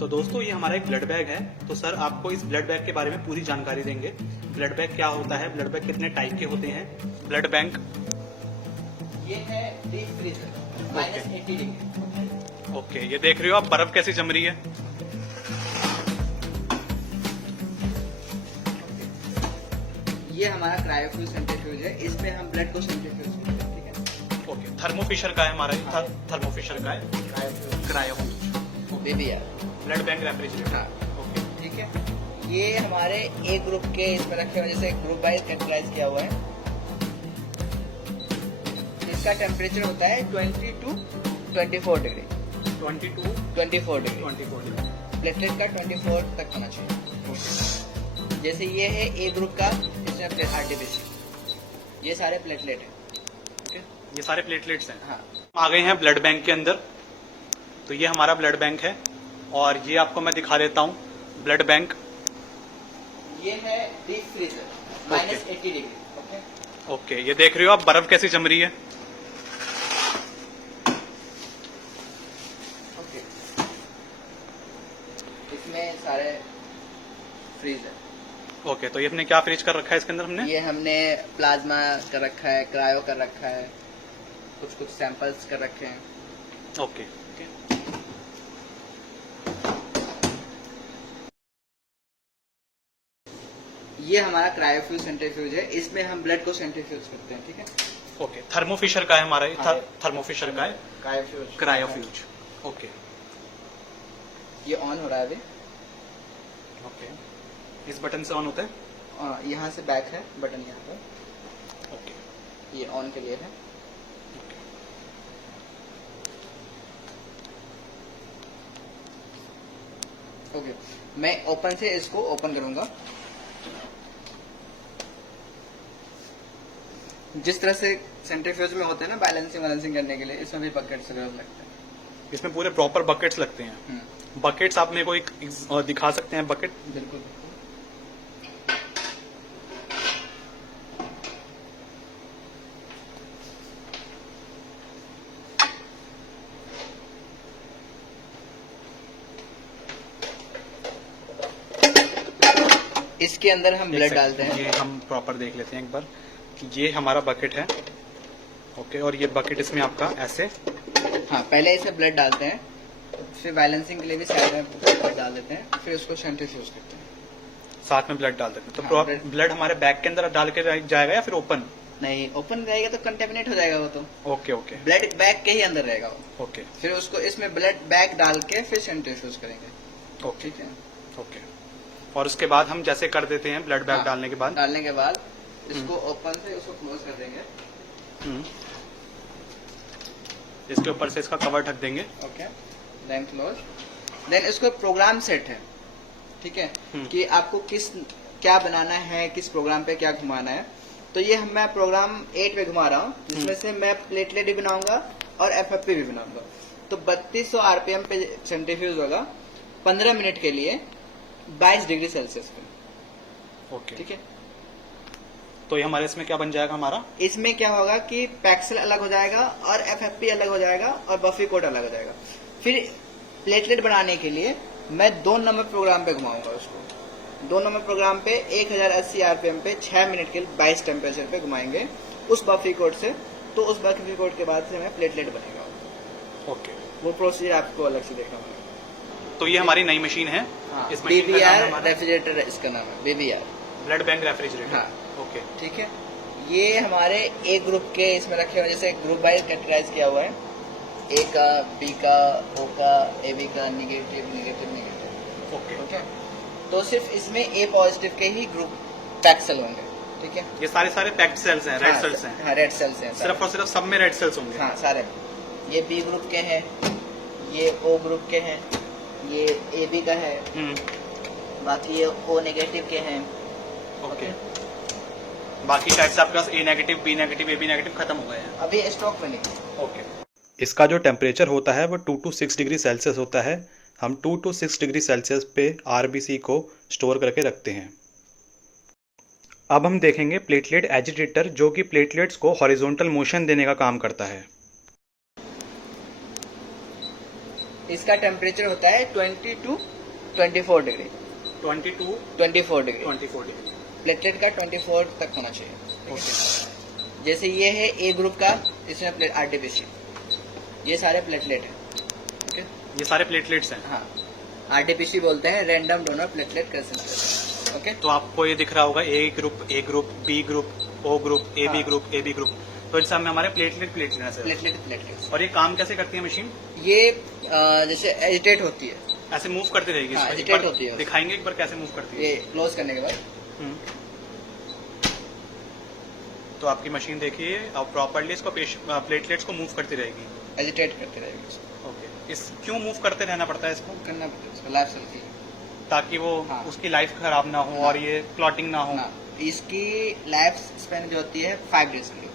तो दोस्तों ये हमारा एक ब्लड बैग है। तो सर आपको इस ब्लड बैग के बारे में पूरी जानकारी देंगे। ब्लड बैग क्या होता है, ब्लड बैग कितने टाइप के होते हैं, ब्लड बैंक। ये है डीप फ्रीजर -80 डिग्री। ओके, ये देख रहे हो आप बर्फ कैसी जम रही है। ये हमारा क्रायोफ्यूज सेंट्रीफ्यूज है, इसमें हम ब्लड को सेंट्रीफ्यूज करते हैं। ठीक है, ओके, थर्मोफिशर का है हमारा, थर्मोफिशर का है क्रायोफ्यूज। बेबी यार ब्लड बैंक रेफ्रिजरेटर। हाँ ओके, ठीक है। ये हमारे ए ग्रुप के इसमें रखे हुए, जैसे ग्रुप वाइज कैटेगराइज किया हुआ है। इसका टेम्परेचर होता है 20 to 24 डिग्री। 24 डिग्री। प्लेटलेट का 24 तक होना चाहिए। जैसे ये है ए ग्रुप का, इसमें आरटीपीसी, ये सारे प्लेटलेट है। ये सारे प्लेटलेट्स हैं। हाँ, आ गए हैं ब्लड बैंक के अंदर। तो ये हमारा ब्लड बैंक है और ये आपको मैं दिखा देता हूँ ब्लड बैंक। ये है deep freezer -80 degree. Okay, okay, ये देख रहे हो आप बर्फ कैसी जम रही है। ओके, इसमें सारे फ्रीज है। ओके, तो ये हमने क्या फ्रीज कर रखा है इसके अंदर हमने। ये हमने प्लाज्मा कर रखा है, क्रायो कर रखा है, कुछ सैंपल्स कर रखे हैं। ओके, ये हमारा क्रायोफ्यूज सेंट्रीफ्यूज है, इसमें हम ब्लड को सेंट्रीफ्यूज करते हैं। ठीक है, ओके, थर्मोफिशर का है हमारा, हाँ। थर्मोफिशर का है क्रायोफ्यूज। क्रायोफ्यूज। ओके ये ऑन हो रहा है अभी। ओके, इस बटन से ऑन होता है। यहाँ से बैक है बटन, यहाँ पर ओके, ये ऑन के लिए है। ओके, मैं ओपन से इसको ओपन करूंगा। जिस तरह से सेंट्रीफ्यूज में होता है ना बैलेंसिंग करने के लिए, इसमें भी बकेट से जरूरत लगता है। इसमें पूरे प्रॉपर बकेट्स लगते हैं। बकेट्स आप मेरे को एक दिखा सकते हैं बकेट। बिल्कुल। इसके अंदर हम ब्लड डालते हैं। ये हम प्रॉपर देख लेते हैं एक बार कि ये हमारा बकेट है। ओके, और ये बकेट इसमें आपका ऐसे। हाँ, पहले इसे ब्लड डालते हैं, फिर बैलेंसिंग के लिए भी साइड में ब्लड डाल देते हैं, फिर उसको सेंट्रीफ्यूज करते हैं। साथ में ब्लड डाल देते हैं। तो हाँ, ब्लड हमारे बैग के अंदर डाल के जाएगा या फिर ओपन। नहीं, ओपन रहेगा तो कंटेमिनेट हो जाएगा वो तो। ओके ओके ब्लड बैग के ही अंदर रहेगा वो। ओके फिर उसको इसमें ब्लड बैग डाल के फिर सेंट्रीफ्यूज करेंगे। ओके ठीक है, ओके। और उसके बाद हम जैसे कर देते हैं ब्लड बैग हाँ, डालने के बाद इसको ओपन से उसको क्लोज कर देंगे। इसके ऊपर से इसका कवर ढक देंगे। Okay, then close. देन इसको प्रोग्राम सेट है। ठीक है, कि आपको क्या बनाना है, किस प्रोग्राम पे क्या घुमाना है। तो ये मैं प्रोग्राम 8 पे घुमा रहा हूँ, जिसमें से मैं प्लेटलेट भी बनाऊंगा और एफएफपी भी बनाऊंगा। तो 3200 आरपीएम पे सेंट्रीफ्यूज होगा 15 मिनट के लिए 22 डिग्री सेल्सियस पे। ओके, ठीक है, तो ये हमारे इसमें क्या बन जाएगा हमारा। इसमें क्या होगा कि पैक्सल अलग हो जाएगा और एफएफपी अलग हो जाएगा और बफी कोड अलग हो जाएगा। फिर प्लेटलेट बनाने के लिए मैं 2 नंबर प्रोग्राम पे घुमाऊंगा उसको। 2 नंबर प्रोग्राम पे 1080 आरपीएम पे 6 मिनट के 22 टेम्परेचर पे घुमाएंगे उस बफी कोड से। तो उस बफी कोड के बाद से हमें प्लेटलेट बनेगा। ओके, वो प्रोसीजर आपको अलग से देखना होगा। तो ये हमारी नई मशीन है। हाँ, इस मशीन का नाम बीबीआर हमारा रेफ्रिजरेटर इसका नाम है, बीबीआर ब्लड बैंक रेफ्रिजरेटर। हाँ। ओके, ठीक है, ये हमारे ए ग्रुप के इसमें रखे हुए, जैसे ग्रुप वाइज कैटेगराइज किया हुआ है। ए का, बी का, ओ का, ए बी का, निगेटिव। ओके, तो सिर्फ इसमें ए पॉजिटिव के ही ग्रुप पैक्सल होंगे। ठीक है, ये सारे पैक्ड सेल्स हैं, रेड सेल्स हैं। हाँ, रेड सेल्स हैं सिर्फ और सिर्फ सब में रेड सेल्स होंगे। हाँ, सारे। ये बी ग्रुप के हैं, ये ओ ग्रुप के हैं, ये ए बी का है, बाकी ये ओ नेगेटिव के हैं। ओके, बाकी टाइप्स आपके पास A negative, B negative, A B negative खत्म हो गए हैं। अभी स्टॉक में नहीं। ओके, इसका जो टेम्परेचर होता है वो 2 to 6 डिग्री सेल्सियस होता है। हम 2 to 6 डिग्री सेल्सियस पे आरबीसी को स्टोर करके रखते हैं। अब हम देखेंगे प्लेटलेट एजिटेटर, जो कि प्लेटलेट्स को हॉरिजॉन्टल मोशन देने का काम करता है। इसका टेम्परेचर होता है 20 to 24 degree 22 24 degree 24 degree. Platelet का 24 तक होना चाहिए। ओके। जैसे ये है ए ग्रुप का, इसमें आरटीपीसी, ये सारे प्लेटलेट हैं। ओके, ये सारे प्लेटलेट्स हैं। हाँ, आरटीपीसी बोलते हैं, random donor platelet concentration. Okay, तो आपको ये दिख रहा होगा A group, B group, O group, A B group. तो इन सब में हमारे प्लेटलेट है। प्लेटलेट। और ये काम कैसे करती है मशीन? ये जैसे एजिटेट होती है, ऐसे मूव करती रहेगी। हाँ, इसको एक agitate बार होती है। दिखाएंगे एक बार कैसे मूव करती है। ये क्लोज करने के बाद हम्म। तो आपकी मशीन देखिए और प्रॉपर्ली इसको प्लेटलेट्स को मूव करती रहेगी। एजिटेट करते रहेगी इसको। ओके। इस क्यों मूव करते रहना पड़ता है इसको? करना पड़ता है इसको लाइफ सेल की, ताकि वो हाँ। उसकी लाइफ खराब ना हो, हाँ। और ये क्लॉटिंग ना हो। ना, इसकी लाइफ स्पेन जो होती है 5 डेज के लिए,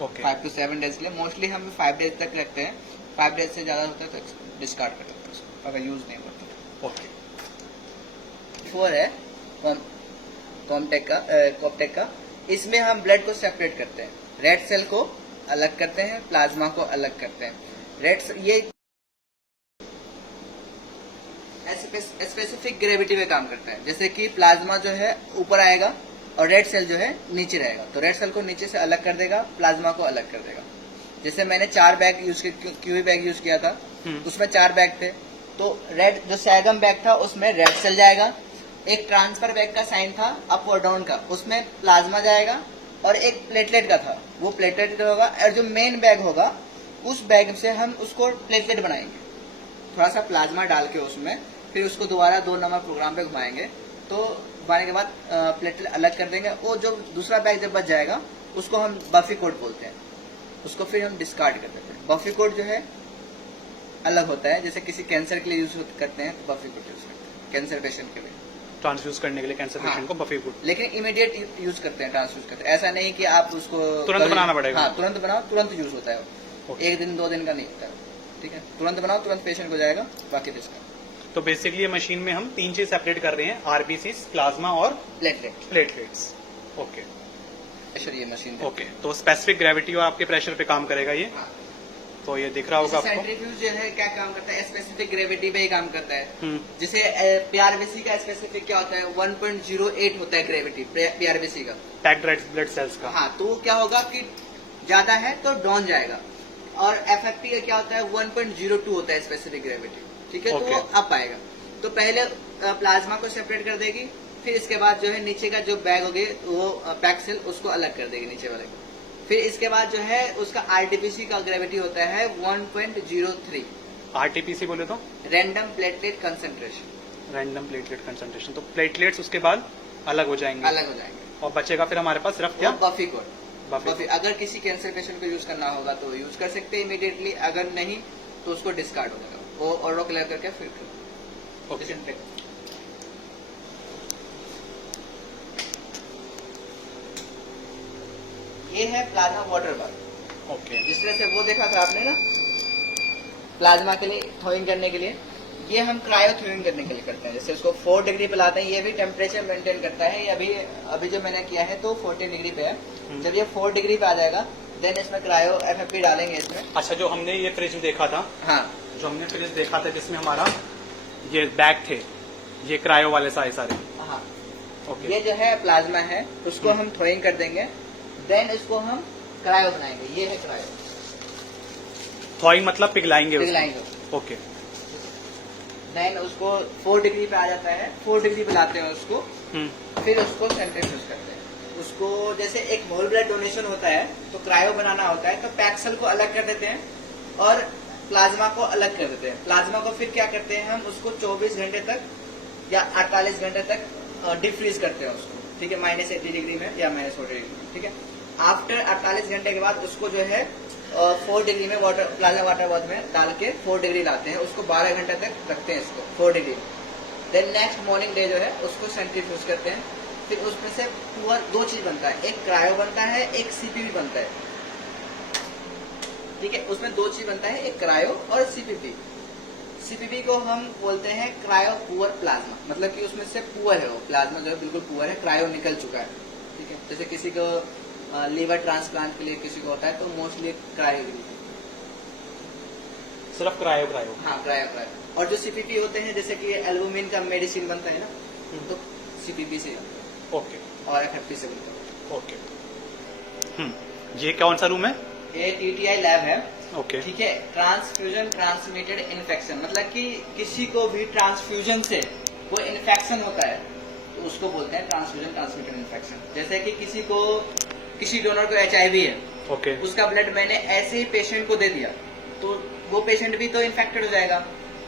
ओके। 5 to 7 डेज के लिए। मोस्टली हम 5 डेज तक रखते हैं, 5 डेज से ज्यादा होता है तो डिस्कार्ड कर देते हैं उसको, अगर यूज नहीं होता। ओके। 4 है कॉपटेक का, इसमें हम ब्लड को सेपरेट करते हैं, रेड सेल को अलग करते हैं, प्लाज्मा को अलग करते हैं। ये स्पेसिफिक ग्रेविटी पे काम करता है, जैसे कि प्लाज्मा जो है ऊपर आएगा और रेड सेल जो है नीचे रहेगा, तो रेड सेल को नीचे से अलग कर देगा, प्लाज्मा को अलग कर देगा। जैसे मैंने 4 बैग यूज किया, क्यूवी बैग यूज किया था, उसमें 4 बैग थे, तो रेड जो सैगम बैग था उसमें रेड सेल जाएगा, एक ट्रांसफर बैग का साइन था अप और डाउन का, उसमें प्लाज्मा जाएगा, और एक प्लेटलेट का था, वो प्लेटलेट होगा, और जो मेन बैग होगा उस बैग से हम उसको प्लेटलेट बनाएंगे, थोड़ा सा प्लाज्मा डाल के उसमें, फिर उसको दोबारा 2 नंबर प्रोग्राम पे घुमाएंगे, तो घुमाने के बाद प्लेटलेट अलग कर देंगे। वो जो दूसरा बैग जब बच जाएगा उसको हम बफी कोड बोलते हैं, उसको फिर हम डिस्कार्ड कर देते हैं। बफी कोड जो है अलग होता है, जैसे किसी कैंसर के लिए यूज करते हैं तो बफी कोड यूज करते हैं, कैंसर पेशेंट के लिए ट्रांसफ्यूज करने के लिए कैंसर पेशेंट को बफी फूड। लेकिन इमीडिएट यूज करते हैं, ट्रांसफ्यूज करते हैं, ऐसा नहीं कि आप उसको तुरंत बनाना पड़ेगा। हाँ, तुरंत बनाओ, तुरंत यूज होता है वो, 1 दिन 2 दिन का नहीं होता है, ठीक है। तुरंत बनाओ, तुरंत पेशेंट को जाएगा, बाकी डिस्कार्ड। तो बेसिकली ये मशीन में हम 3 चीज सेपरेट कर रहे हैं, आरबीसी, प्लाज्मा और प्लेटलेट्स। ओके। प्रेशर ये मशीन ओके, तो स्पेसिफिक ग्रेविटी और आपके प्रेशर पे काम करेगा ये। हाँ। तो ये दिख रहा होगा आपको। सेंट्रीफ्यूज जो है क्या काम करता है, स्पेसिफिक ग्रेविटी पे ही काम करता है। जैसे पीआरबीसी का स्पेसिफिक क्या होता है, 1.08 होता है ग्रेविटी पीआरबीसी का, पैक्ड रेड ब्लड सेल्स का। हाँ, तो क्या होगा कि ज्यादा है तो डाउन जाएगा, और एफएफपी का क्या होता है 1.02 होता है स्पेसिफिक ग्रेविटी, ठीक है। तो वो अप आएगा, तो पहले प्लाज्मा को सेपरेट कर देगी, फिर इसके बाद जो है नीचे का जो बैग होगी वो पैक सेल उसको अलग कर देगी नीचे वाले को, फिर इसके बाद जो है उसका आरटीपीसी का ग्रेविटी होता है 1.03। आरटीपीसी बोले तो random platelet concentration. Random platelet concentration. तो प्लेटलेट्स उसके बाद अलग हो जाएंगे, और बचेगा फिर हमारे पास रफ क्या, बफी कोड। बफी अगर किसी कैंसर पेशेंट को यूज करना होगा तो यूज कर सकते हैं इमीडिएटली, अगर नहीं तो उसको डिस्कार्ड हो जाएगा, वो ऑर्डर क्लियर करके फिर ये है प्लाज्मा वाटर बाथ। ओके। जिस तरह से वो देखा था आपने ना, प्लाज्मा के लिए थ्रोइंग करने के लिए, ये हम क्रायो थ्रोइंग करने के लिए करते हैं। जैसे उसको 4 डिग्री पे लाते हैं, ये भी टेम्परेचर मेंटेन करता है। ये अभी जो मैंने किया है तो 14 डिग्री पे है। जब ये 4 डिग्री पे आ जाएगा देन इसमें क्रायो एफएफपी डालेंगे इसमें। अच्छा, जो हमने ये फ्रिज देखा था, हाँ, जो हमने फ्रिज देखा था जिसमें हमारा ये बैग थे, ये क्रायो वाले सारे। हाँ, ओके। ये जो है प्लाज्मा है, उसको हम थ्रोइंग कर देंगे, देन इसको हम क्रायो बनाएंगे। ये है क्रायो। थ्रोइंग मतलब पिघलाएंगे ओके। देन उसको 4 डिग्री पे आ जाता है, 4 डिग्री पे लाते हैं उसको, फिर उसको सेंट्रीफ्यूज करते हैं। उसको जैसे एक होल ब्लड डोनेशन होता है तो क्रायो बनाना होता है, तो पैक्सल को अलग कर देते हैं और प्लाज्मा को अलग कर देते हैं। प्लाज्मा को फिर क्या करते हैं हम, उसको 24 घंटे तक या 48 घंटे तक डीप फ्रीज करते हैं उसको, ठीक है, -80 डिग्री में या -40 डिग्री में, ठीक है। आफ्टर 48 घंटे के बाद उसको जो है 4 डिग्री में प्लाज्मा वाटर बाथ में डाल के 4 डिग्री लाते हैं, उसको 12 घंटे तक रखते हैं इसको 4 डिग्री। देन नेक्स्ट मॉर्निंग डे जो है उसको सेंट्रीफ्यूज करते हैं, फिर उसमें से पूरा 2 चीज बनता है, एक क्रायो बनता है, एक सीपीपी बनता है, ठीक है। उसमें 2 चीज बनता है, एक क्रायो और सीपीपी। सीपीपी को हम बोलते हैं क्रायो पुअर प्लाज्मा, मतलब कि उसमें से पुअर है, वो प्लाज्मा जो है बिल्कुल पुअर है, क्रायो निकल चुका है, ठीक है। जैसे किसी को लीवर ट्रांसप्लांट के लिए किसी को होता है तो मोस्टली क्रायो। सिर्फ क्रायो क्रायो। हाँ क्रायो क्रायो। और जो सीपीपी होते हैं जैसे कि एल्बुमिन का मेडिसिन बनता है ना, तो सीपीपी से ओके और एफएफपी से बनता है। ओके। ये कौन सा रूम है? ये टीटीआई लैब है। ओके। ठीक है, ट्रांसफ्यूजन ट्रांसमिटेड इन्फेक्शन, मतलब कि किसी को भी ट्रांसफ्यूजन से कोई इन्फेक्शन होता है तो उसको बोलते हैं ट्रांसफ्यूजन ट्रांसमिटेड इन्फेक्शन। जैसे कि किसी डोनर को एचआईवी है, ओके। उसका ब्लड मैंने ऐसे ही पेशेंट को दे दिया तो वो पेशेंट भी तो इन्फेक्टेड हो जाएगा।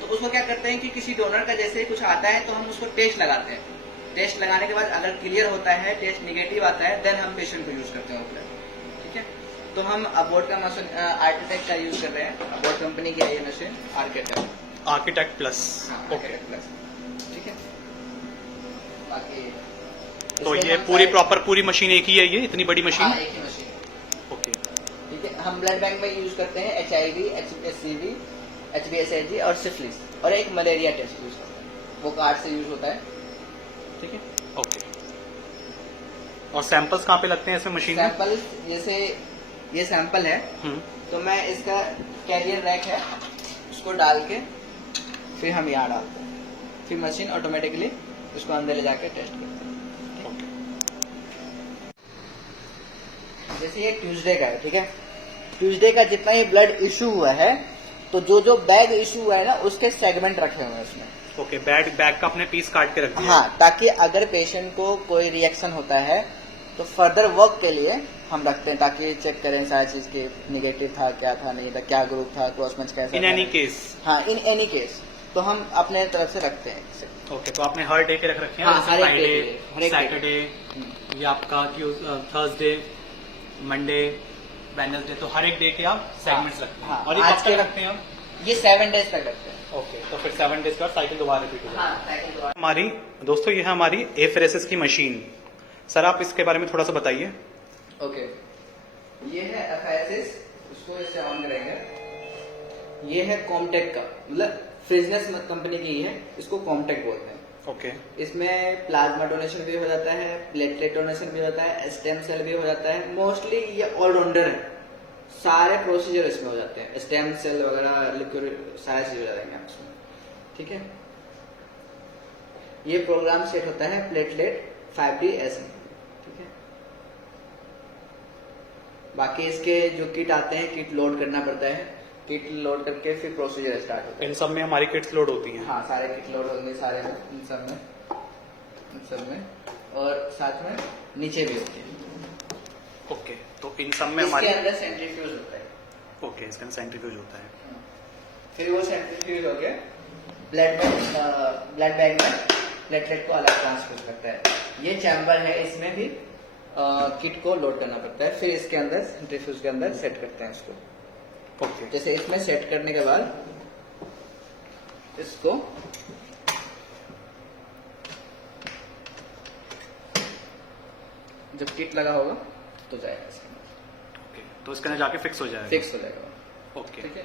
तो उसको क्या करते हैं कि किसी डोनर का जैसे ही कुछ आता है तो हम उसको टेस्ट लगाते हैं। टेस्ट लगाने के बाद अगर क्लियर होता है, टेस्ट निगेटिव आता है, देन हम पेशेंट को यूज करते हैं वो ब्लड। ठीक है, तो हम अबॉट का मशीन आर्किटेक्ट का यूज कर रहे हैं। अबॉट कंपनी की है ये machine, architect plus. Okay. Plus. ठीक है, बाकी तो इसमें ये हम पूरी सारे- प्रॉपर पूरी मशीन एक ही है, ये इतनी बड़ी मशीन? हाँ, एक ही मशीन। ओके। ठीक है, हम ब्लड बैंक में यूज करते हैं HIV, HCV, HBsAg और सिफिलिस, और एक मलेरिया टेस्ट यूज करते हैं, वो कार्ड से यूज होता है। ठीक है, ओके। और सैंपल्स कहाँ पे लगते हैं इसमें मशीन में? सैंपल जैसे ये सैंपल है तो मैं इसका कैरियर रैक है, उसको डाल के फिर हम यहाँ डालते हैं, फिर मशीन ऑटोमेटिकली उसको अंदर ले जाके टेस्ट करते हैं। ओके। जैसे ये ट्यूसडे का है, ठीक है, ट्यूसडे का जितना ये ब्लड इशू हुआ है तो जो बैग इशू हुआ है ना उसके सेगमेंट रखे हुए हैं उसमें। ओके, बैग का अपने पीस काट के रख दिया। हाँ, ताकि अगर पेशेंट को कोई रिएक्शन होता है तो फर्दर वर्क के लिए हम रखते हैं, ताकि चेक करें सारी चीज के निगेटिव था, क्या था, नहीं था, क्या ग्रुप था, क्रॉस मैच कैसा इन था। Any case. हाँ, इन एनी केस तो हम अपने तरफ से रखते हैं इसे। ओके, तो आपने हर डे के रख रखे हैं? हाँ, हर एक day फ्राइडे, के, हर एक day के। सैटरडे, ये आपका थर्सडे, मंडे, वेडनेसडे, तो हर एक डे के आप सेगमेंट्स रखते हैं। हाँ, और ये आज कब तक के रखते हैं आप? ये 7 days तक रखते हैं। ओके, तो फिर 7 डेज का साइकिल दोबारा रिपीट होगा। हाँ, साइकिल दोबारा। हमारी दोस्तों ये है हमारी एफरेसिस की मशीन। सर आप इसके बारे में थोड़ा सा बताइए। ओके, ये है एफआईएसएस, उसको इससे ऑन करेंगे। ये है कॉमटेक का, मतलब फ्रिजनेस कंपनी की ही है, इसको कॉमटेक बोलते हैं। ओके। इसमें प्लाज्मा डोनेशन भी हो जाता है, प्लेटलेट डोनेशन भी होता है, स्टेम सेल भी हो जाता है। मोस्टली ये ऑलराउंडर है, सारे प्रोसीजर इसमें हो जाते हैं, स्टेम सेल वगैरह लिक्विड सारे चीज हो जाएंगे इसमें। ठीक है, ये प्रोग्राम सेट होता है प्लेटलेट 5DS में। ठीक है, बाकी इसके जो किट आते हैं, किट लोड करना पड़ता है, किट लोड करके फिर प्रोसीजर स्टार्ट होता है। इन सब में हमारी किट्स लोड होती हैं? हाँ, सारे किट लोड होंगे, सारे इन सब में और साथ में नीचे भी होती है। ओके, तो इन सब में इसके हमारी अंदर सेंट्रीफ्यूज होता है। ओके, इसके अंदर सेंट्रीफ्यूज होता है। फिर वो सेंट्रीफ्यूज हो गया ब्लड बैग में प्लेटलेट को अलग ट्रांसफ्यूज करता है। ये चैम्बर है, इसमें भी किट को लोड करना पड़ता है, फिर इसके अंदर सेंट्रीफ्यूज के अंदर सेट करते हैं इसको। ओके। जैसे इसमें सेट करने के बाद इसको जब किट लगा होगा तो जाएगा इसके अंदर, ओके, तो इसके अंदर जाके फिक्स हो जाएगा? फिक्स हो जाएगा। ओके। ठीक है,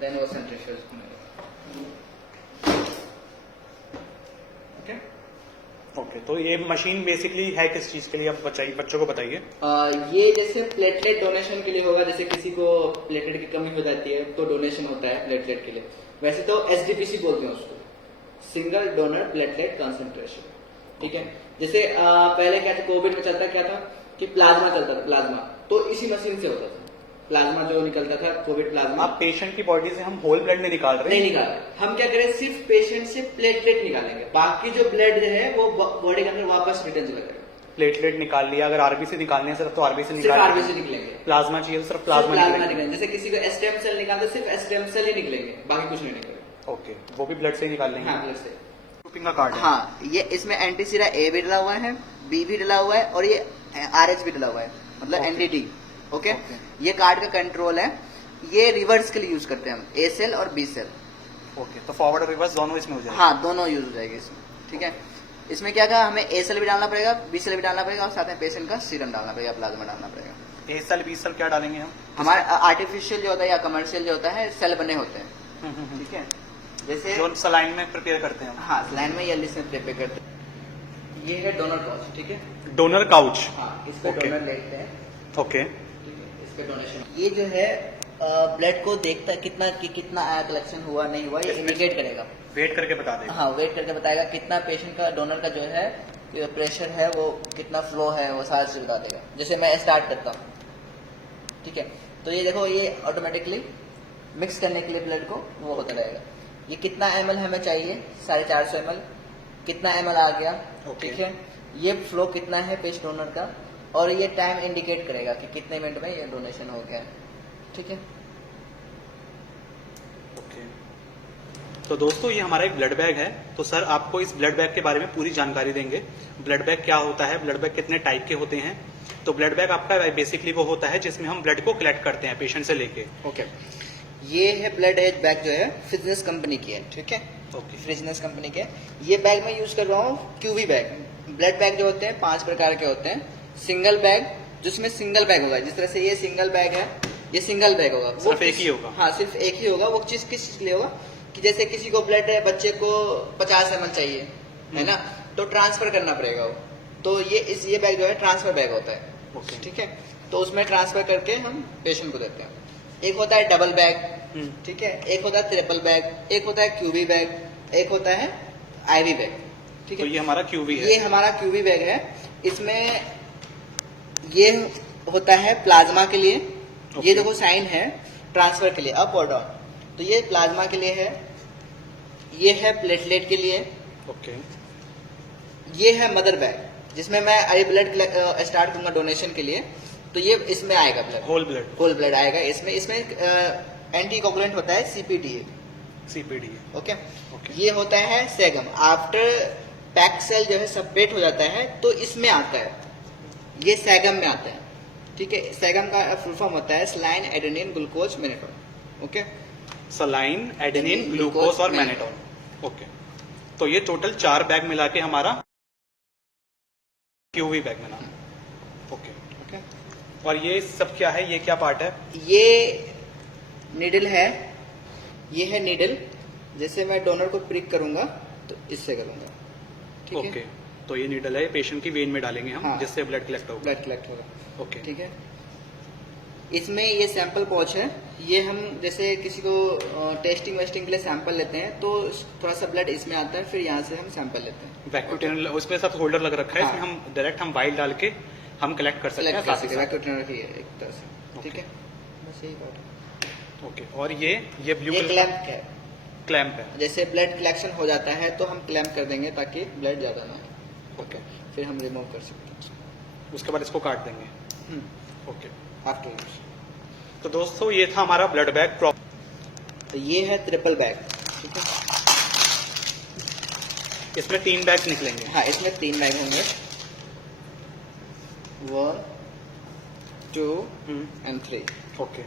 देन वो सेंट्रीफ्यूज ओके। ओके, तो ये मशीन बेसिकली है किस चीज के लिए, आप बताइए, बच्चों को बताइए। ये जैसे प्लेटलेट डोनेशन के लिए होगा, जैसे किसी को प्लेटलेट की कमी हो जाती है तो डोनेशन होता है प्लेटलेट के लिए। वैसे तो SDPC बोलते हैं उसको, सिंगल डोनर प्लेटलेट कंसंट्रेशन। ठीक है, जैसे पहले क्या था, कोविड में चलता क्या था कि प्लाज्मा चलता था, प्लाज्मा तो इसी मशीन से होता था, प्लाज्मा जो निकलता था कोविड प्लाज्मा। आप पेशेंट की बॉडी से हम होल ब्लड नहीं निकाल रहे? नहीं निकाल रहे, हम क्या करें, सिर्फ पेशेंट से प्लेटलेट निकालेंगे, बाकी जो ब्लड है वो बॉडी के अंदर वापस रिटर्न चला जाएगा। प्लेटलेट निकाल लिया, अगर आरबीसी निकालनी है सिर्फ तो आरबीसी सिर्फ निकाल, आरबीसी निकलेंगे। प्लाज्मा चाहिए तो सिर्फ प्लाज्मा निकलेंगे। निकलेगा। जैसे किसी को स्टेम सेल निकालते सिर्फ स्टेम सेल ही निकलेंगे, बाकी कुछ नहीं निकलेगा। ओके, वो भी ब्लड से ही निकाल लेंगे? हाँ, ब्लड से। ग्रुपिंग का कार्ड है? हाँ, ये इसमें एंटीसीरा A भी डला हुआ है, B भी डला हुआ है और ये RH भी डला हुआ है, मतलब Okay. NDD। Okay, Okay. ये कार्ड का कंट्रोल है। ये रिवर्स के लिए यूज करते हैं हम, A सेल और B सेल। ओके, तो फॉरवर्ड और रिवर्स दोनों इसमें हो जाएगा? हाँ, दोनों यूज हो जाएगी इसमें। ठीक है, इसमें क्या कहा, हमें A सेल भी डालना पड़ेगा, B सेल भी डालना पड़ेगा और साथ में पेशेंट का सीरम डालना पड़ेगा, प्लाज्मा डालना पड़ेगा। ए सेल बी सेल क्या डालेंगे हम? हमारे आर्टिफिशियल जो होता है या कमर्शियल जो होता है, सेल बने होते हैं। ठीक है, जैसे जो सलाइन में प्रिपेयर करते हैं हम? हाँ, लाइन में येलिस में प्रिपेयर करते हैं। ये है डोनर काउच। ठीक है, डोनर काउच? हाँ, इस पे Okay. डोनर लेते हैं। ओके। ठीक है, इस पे डोनेशन। ये जो है ब्लड को देखता है कितना आया कलेक्शन हुआ नहीं हुआ, ये इंडिकेट करेगा। वेट करके बता देगा। हाँ, वेट करके बताएगा कितना पेशेंट का, डोनर का जो है प्रेशर है वो कितना फ्लो है, वो सारा चीज बता देगा। जैसे मैं स्टार्ट करता हूँ, ठीक है, तो ये देखो ये ऑटोमेटिकली मिक्स करने के लिए ब्लड को वो होता रहेगा। ये कितना ml हमें चाहिए, 450 ml, कितना ml आ गया, ठीक है, ये फ्लो कितना है पेशेंट डोनर का, और ये टाइम इंडिकेट करेगा कि कितने मिनट में ये डोनेशन हो गया है, ठीक है। तो दोस्तों ये हमारा एक ब्लड बैग है। तो सर आपको इस ब्लड बैग के बारे में पूरी जानकारी देंगे। ब्लड बैग क्या होता है, ब्लड बैग कितने टाइप के होते हैं। तो ब्लड बैग आपका बेसिकली वो होता है जिसमें हम ब्लड को कलेक्ट करते हैं पेशेंट से लेके। ओके, ये है ब्लड एज बैग जो है फिजनेस कंपनी की है, ठीक है, ओके। फिजनेस कंपनी के। ये बैग मैं यूज कर रहा हूँ क्यूवी बैग। ब्लड बैग जो होते हैं 5 प्रकार के होते हैं। सिंगल बैग, जिसमें सिंगल बैग होगा, जिस तरह से ये सिंगल बैग है, ये सिंगल बैग होगा, वो सिर्फ एक ही होगा। हाँ, सिर्फ एक ही होगा। वो चीज किस चीज के लिए होगा कि जैसे किसी को ब्लड है, बच्चे को 50 ml चाहिए, है ना, तो ट्रांसफर करना पड़ेगा वो, तो ये बैग जो है ट्रांसफर बैग होता है, ठीक है। तो उसमें ट्रांसफर करके हम पेशेंट को देते हैं। एक होता है डबल बैग, ठीक है, एक होता है ट्रिपल बैग, एक होता है क्यूबी बैग, एक होता है आईवी बैग, ठीक है। तो ये हमारा क्यूबी है। ये हमारा क्यूबी बैग है। इसमें ये होता है प्लाज्मा के लिए, ये देखो साइन है ट्रांसफर के लिए, अप और डाउन, तो ये प्लाज्मा के लिए है। ये है प्लेटलेट के लिए। ओके। ये है मदर बैग, जिसमें मैं अरे ब्लड स्टार्ट करूंगा डोनेशन के लिए, तो ये इसमें आएगा ब्लड, होल ब्लड आएगा इसमें। एंटी कोगुलेंट होता है सीपीडी, ओके। ये होता है सेगम। आफ्टर पैक सेल जो है सेपरेट हो जाता है तो इसमें आता है, ये सेगम में आता है, ठीक है। सेगम का फुल फॉर्म होता है saline adenine glucose mannitol, okay. Saline adenine glucose और मैनेटोन, ओके। तो ये टोटल 4 बैग मिला के हमारा क्यूवी बैग में नाम, ओके। और ये सब क्या है, ये क्या पार्ट है? ये नीडल है, ये है नीडल। जैसे मैं डोनर को प्रिक करूंगा तो इससे करूंगा, ठीक है। ओके, तो ये नीडल है, पेशेंट की वेन में डालेंगे हम, हाँ, जिससे ब्लड कलेक्ट होगा। ब्लड कलेक्ट होगा, ओके, ठीक है। इसमें ये सैंपल पॉच है। ये हम जैसे किसी को टेस्टिंग वेस्टिंग के लिए सैंपल लेते हैं तो थोड़ा सा ब्लड इसमें आता है, फिर यहाँ से हम सैंपल लेते हैं। वैक्यूम उसमें सब होल्डर लग रखा है, हाँ। इसमें हम डायरेक्ट हम वाइल डाल के हम कलेक्ट कर सकते हैं साथ ही साथ। वैक्यूम की है एक तरह से, ठीक है। बस यही बात है। ओके, और ये ब्लू ये क्लैंप है, क्लैंप है। जैसे ब्लड कलेक्शन हो जाता है तो हम क्लैंप कर देंगे ताकि ब्लड ज्यादा ना हो, ओके। फिर हम रिमूव कर सकते हैं उसके बाद इसको काट देंगे, ओके। After use. तो दोस्तों ये था हमारा ब्लड बैग। तो ये है ट्रिपल बैग, ठीक है। इसमें 3 बैग निकलेंगे। हाँ, इसमें 3 बैग होंगे, 1 2 एंड 3, ओके।